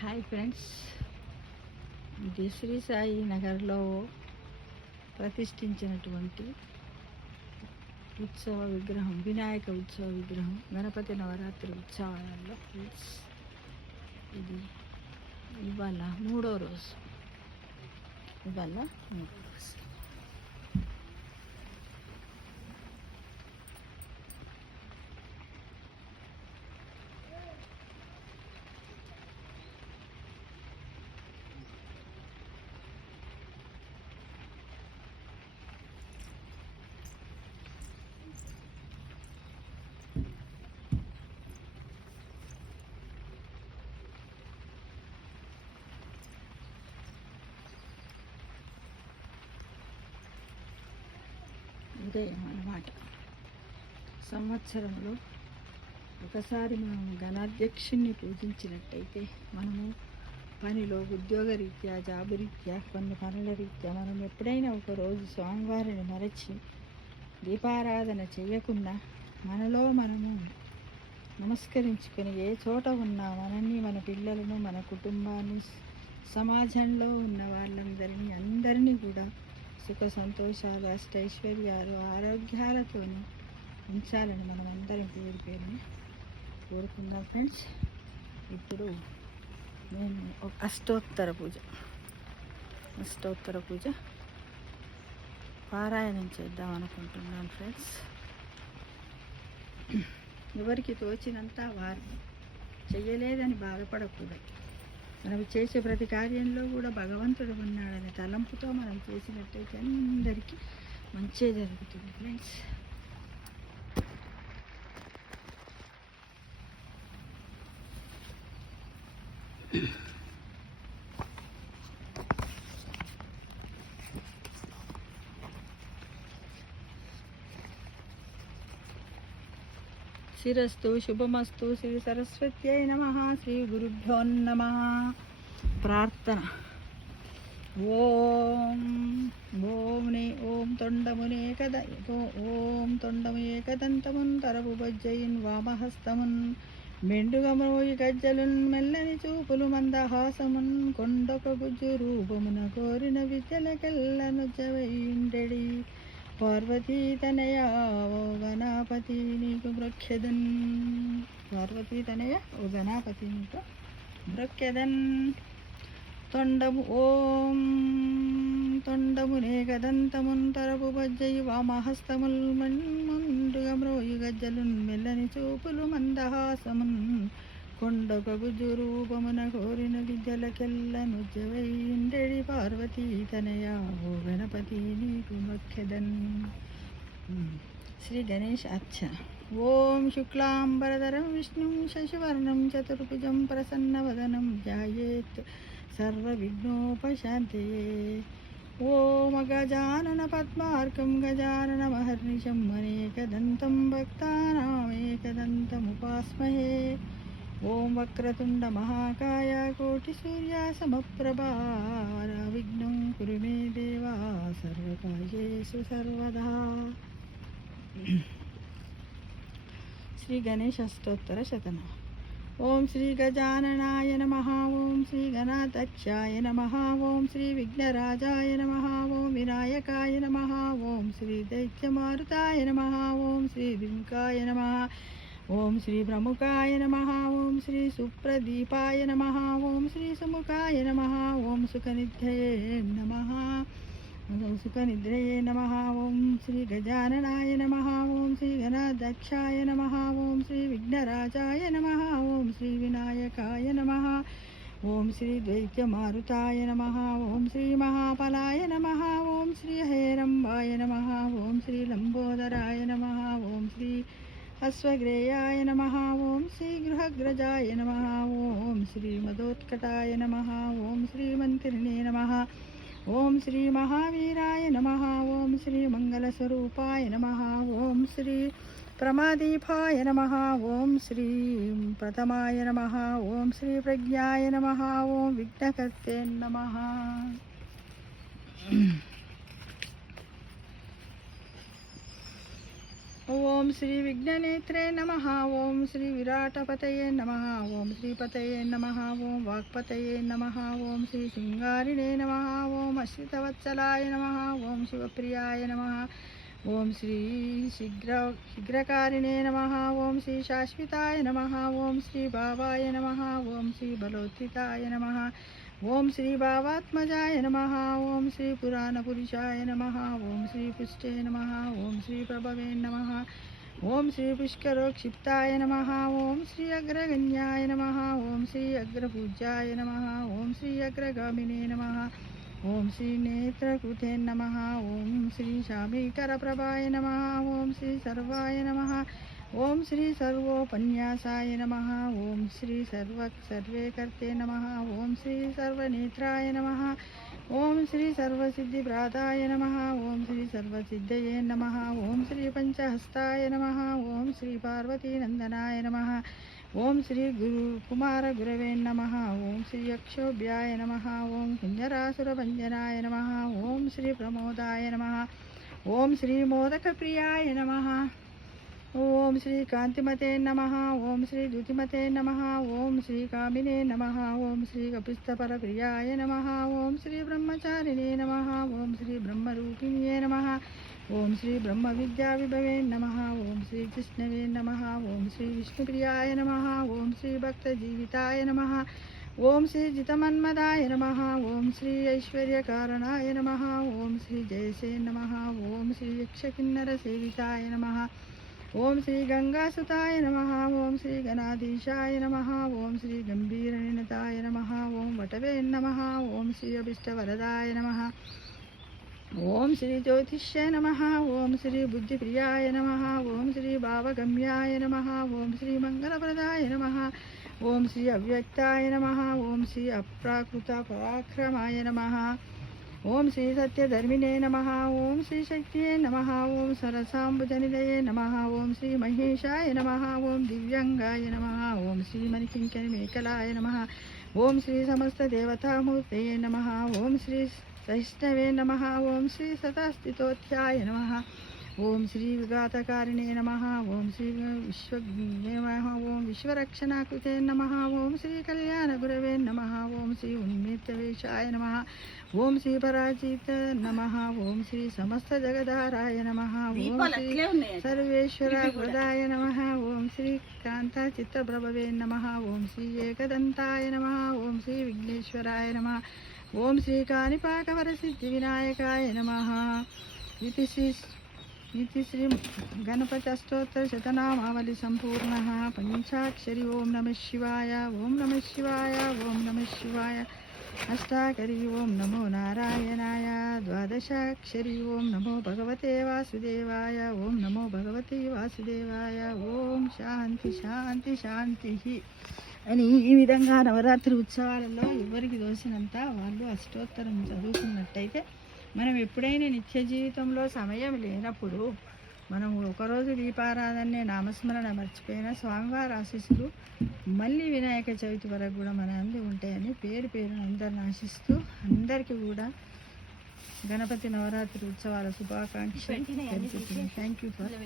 Hi friends, ఇది శ్రీ సాయి నగర్లో ప్రతిష్ఠించినటువంటి ఉత్సవ విగ్రహం, వినాయక ఉత్సవ విగ్రహం, గణపతి నవరాత్రి ఉత్సవాలలో ఫ్రెండ్స్ ఇది ఇవాళ మూడో రోజు. ఉదయం అన్నమాట. సంవత్సరంలో ఒకసారి మనం గణాధ్యక్షుణ్ణి పూజించినట్టయితే మనము పనిలో ఉద్యోగరీత్యా, జాబు రీత్యా, కొన్ని పనుల రీత్యా మనం ఎప్పుడైనా ఒకరోజు స్వామివారిని మరచి దీపారాధన చేయకుండా మనలో మనము నమస్కరించుకొని ఏ చోట ఉన్నా మనల్ని, మన పిల్లలను, మన కుటుంబాన్ని, సమాజంలో ఉన్న వాళ్ళందరినీ అందరినీ కూడా సుఖ సంతోషాలు, అష్టైశ్వర్యాలు, ఆరోగ్యాలతో ఉంచాలని మనం అందరం పేరు పేరుని కోరుకుందాం ఫ్రెండ్స్. ఇప్పుడు నేను ఒక అష్టోత్తర పూజ పారాయణం చేద్దాం అనుకుంటున్నాను ఫ్రెండ్స్. ఎవరికి తోచినంత వారు చెయ్యలేదని బాధపడకూడదు. మనం చేసే ప్రతి కార్యంలో కూడా భగవంతుడు ఉన్నాడనే తలంపుతో మనం చేసినట్టయితే అందరికీ మంచి జరుగుతుంది ఫ్రెండ్స్. శిరస్తు శుభమస్తు. శ్రీ సరస్వత్యై నమః. శ్రీ గురుభ్యో నమః. ప్రార్థన. ఓం తొండమునేకదంతమున్ తరపు బజ్జయిన్ వామహస్తమున్ మెండుగమోయి గజ్జలున్ మెల్లని చూపులు మందహాసమున్ కొండొక గుజ్జు రూపమున కోరిన విద్యలకెల్లను జవయిండెడి పార్వతీ తనయ ఓ గణపతి నీకు బ్రఖ్యదన్. పార్వతీ తనయ ఓ గణపతి నీకు బ్రఖ్యదన్. తొండమునేకదంతమున్ తరపు బజ్జయి వామహస్తముల్ మండుగా మ్రోయి గజ్జలున్ మెల్లని చూపులు మందహాసమున్ కొండొక గుజ్జు రూపమున కోరిన విద్యలకెల్లను జవయిండెడి పార్వతీ తనయ ఓ గణపతి నీకు మొక్కెదన్. శ్రీ గణేష్ అర్చన. ఓం శుక్లాంబరధరం విష్ణుం శశివర్ణం చతుర్భుజం ప్రసన్నవదనం ధ్యాయేత్ సర్వవిఘ్నోపశాంతయే. ఓం గజానన పద్మార్కం గజానన మహర్నిశం అనేకదంతం భక్తానామేకదంతముపాస్మహే. ఓం వక్రతుండ మహాకాయ కోటి సూర్య సమప్రభా విఘ్నం కురు మే దేవా సర్వకార్యేషు సర్వదా. శ్రీ గణేష్ అష్టోత్తర శతనం. ఓం శ్రీ గజాననాయ నమః. ఓం శ్రీ గణాధ్యక్షాయ నమః. ఓం శ్రీ విఘ్నరాజాయ నమః. ఓం వినాయకాయ నమః. ఓం శ్రీ దైత్యమారుతాయ నమః. ఓం శ్రీ దింకాయ నమః. ఓం శ్రీ ప్రముఖాయ నమః. ఓం శ్రీ సుప్రదీపాయ నమః. ఓం శ్రీ సుముఖాయ నమః. ఓం సుఖనిధ్యయే నమః. సుఖనిద్రయే నమః. ఓం శ్రీ గజాననాయ నమః. ఓం శ్రీ గణాధ్యక్షాయ నమః. ఓం శ్రీ విఘ్నరాజాయ నమః. ఓం శ్రీ వినాయకాయ నమః. ఓం శ్రీ ద్వైత్యమారుతాయ నమః. ఓం శ్రీ మహాఫలాయ నమః. ఓం శ్రీ హేరంబాయ నమః. ఓం శ్రీ లంబోదరాయ నమః. ఓం శ్రీ అశ్వగ్రేయాయ నమః. ఓం శ్రీ గృహగ్రజాయ నమః. ఓం శ్రీ మదోత్కటాయ నమః. ఓం శ్రీ మంత్రిణే నమః. ఓం శ్రీ మహావీరాయ నమః. ఓం శ్రీ మంగళస్వరూపాయ నమః. ఓం శ్రీ ప్రమాదీపాయ నమః. ఓం శ్రీ ప్రథమాయ నమః. ఓం శ్రీ ప్రజ్ఞాయ నమః. ఓం విఘ్నకర్తే నమః. ఓం శ్రీ విఘ్ననేత్రే నమః. ఓం శ్రీ విరాటపతయే నమః. ఓం శ్రీపతయే నమః. ఓం వాక్పతయే నమః. ఓం శ్రీ శృంగారిణే నమః. ఓం అశ్రితవత్సలాయ నమః. ఓం శివప్రియాయ నమః. ఓం శ్రీ శీఘ్రకారిణే నమః. ఓం శ్రీ శాశ్వతాయ నమః. ఓం శ్రీ భావాయ నమః. ఓం శ్రీ బలోత్థితాయ నమః. ఓం శ్రీ భావాత్మజాయ నమః. ఓం శ్రీ పురాణపురుషాయ నమః. ఓం శ్రీ పుష్టే నమః. ఓం శ్రీ ప్రభవే నమః. ఓం శ్రీ పుష్కరోక్షిప్తాయ నమః. ఓం శ్రీ అగ్రగణ్యాయ నమః. ఓం శ్రీ అగ్రపూజ్యాయ నమః. ఓం శ్రీ అగ్రగామినే నమః. ఓం శ్రీ నేత్రకృతే నమః. ఓం శ్రీ శామీకరప్రభాయ నమః. ఓం శ్రీ సర్వాయ నమః. ఓం శ్రీ సర్వోపన్యాసాయ నమః. ఓం శ్రీ సర్వేకర్తే నమః. ఓం శ్రీ సర్వనేత్రాయ నమః. ఓం శ్రీ సర్వసిద్ధిప్రదాయ నమః. ఓం శ్రీ సర్వసిద్ధయే నమః. ఓం శ్రీ పంచహస్తాయ నమః. ఓం శ్రీ పార్వతీనందనాయ నమః. ఓం శ్రీ కుమారగురవే నమః. ఓం శ్రీ యక్షోభ్యాయ నమః. ఓం కుంజరాసురభంజనాయ నమః. ఓం శ్రీ ప్రమోదాయ నమః. ఓం శ్రీ మోదకప్రియాయ నమః. ఓం శ్రీ కాంతిమతే నమః. ఓం శ్రీ ద్యుతిమతే నమః. ఓం శ్రీ కామినే నమః. ఓం శ్రీ కపిస్తపరప్రియాయ నమః. ఓం శ్రీ బ్రహ్మచారిణే నమః. ఓం శ్రీ బ్రహ్మరూపిణ్యే నమః. ఓం శ్రీ బ్రహ్మ విద్యా విభవే నమః. ఓం శ్రీ కృష్ణవే నమః. ఓం శ్రీ విష్ణుప్రియాయ నమః. ఓం శ్రీ భక్తజీవితాయ నమః. ఓం శ్రీ జితమన్మదాయ నమః. ఓం శ్రీ ఐశ్వర్యకారణాయ నమః. ఓం శ్రీ జయసే నమః. ఓం శ్రీ యక్షకిన్నర సేవితాయ నమః. ఓం శ్రీ గంగాసుతాయ నమః. ఓం శ్రీ గణాధీశాయ నమః. ఓం శ్రీ గంభీరనినతాయ నమః. ఓం వటవే నమః. ఓం శ్రీ అభిష్టవరదాయ నమః. ఓం శ్రీ జ్యోతిష్య నమః. ఓం శ్రీ బుద్ధిప్రియాయ నమః. ఓం శ్రీ భావగమ్యాయ నమః. ఓం శ్రీ మంగళప్రదాయ నమః. ఓం శ్రీ అవ్యక్తాయ నమః. ఓం శ్రీ అప్రాకృత పరాక్రమాయ నమః. ఓం శ్రీ సత్యధర్మిణే నమః. ఓం శ్రీ శక్తియే నమః. ఓం సరసాంబుజనిలయే నమః. ఓం శ్రీ మహేశాయ నమః. ఓం దివ్యంగాయ నమః. ఓం శ్రీ మణికింకరి మేకలాయ నమః. ఓం శ్రీ సమస్త దేవతామూర్తయే నమః. ఓం శ్రీ వైష్ణవే నమః. ఓం శ్రీ సతాస్థితోత్యాయ నమః. ఓం శ్రీ విఘాతకారిణే నమః. ఓం శ్రీ ఓం విశ్వరక్షణాకృతే నమః. ఓం శ్రీ కళ్యాణగురవే నమః. ఓం శ్రీ ఉన్మేత్తవేషాయ నమః. ఓం శ్రీ పరాజిత నమః. ఓం శ్రీ సమస్త జగదారాయ నమః. ఓం శ్రీ సర్వేశ్వర ప్రదాయ నమః. ఓం శ్రీ కాంతా చిత్తప్రభవే నమః. ఓం శ్రీ ఏకదంతాయ నమః. ఓం శ్రీ విఘ్నేశ్వరాయ నమః. ఓం శ్రీ కాణిపాకవరసిద్ధి వినాయకాయ నమః. इति श्री गणपति अष्टोत्तर शतनामावली संपूर्ण पंचाक्षरी ओम नमः शिवाय. ओम नमः शिवाय. ओम नमः शिवाय. अष्टाक्षरी ओम नमो नारायणाय. द्वादशाक्षरी ओम नमो भगवते वासुदेवाय. ओम नमो भगवते वासुदेवाय. ओम शांति शांति शांति అని ఈ విధంగా నవరాత్రి ఉత్సవాలలో ఎవరికి దోసినంత వాళ్ళు అష్టోత్తరం చదువుకున్నట్టయితే మనం ఎప్పుడైనా నిత్య జీవితంలో సమయం లేనప్పుడు మనం ఒకరోజు దీపారాధనే నామస్మరణ మర్చిపోయిన స్వామివారి ఆశీస్సులు మళ్ళీ వినాయక చవితి వరకు కూడా మన అంది ఉంటాయని పేరున అందరిని ఆశిస్తూ అందరికీ కూడా గణపతి నవరాత్రి ఉత్సవాల శుభాకాంక్షలు. Thank you for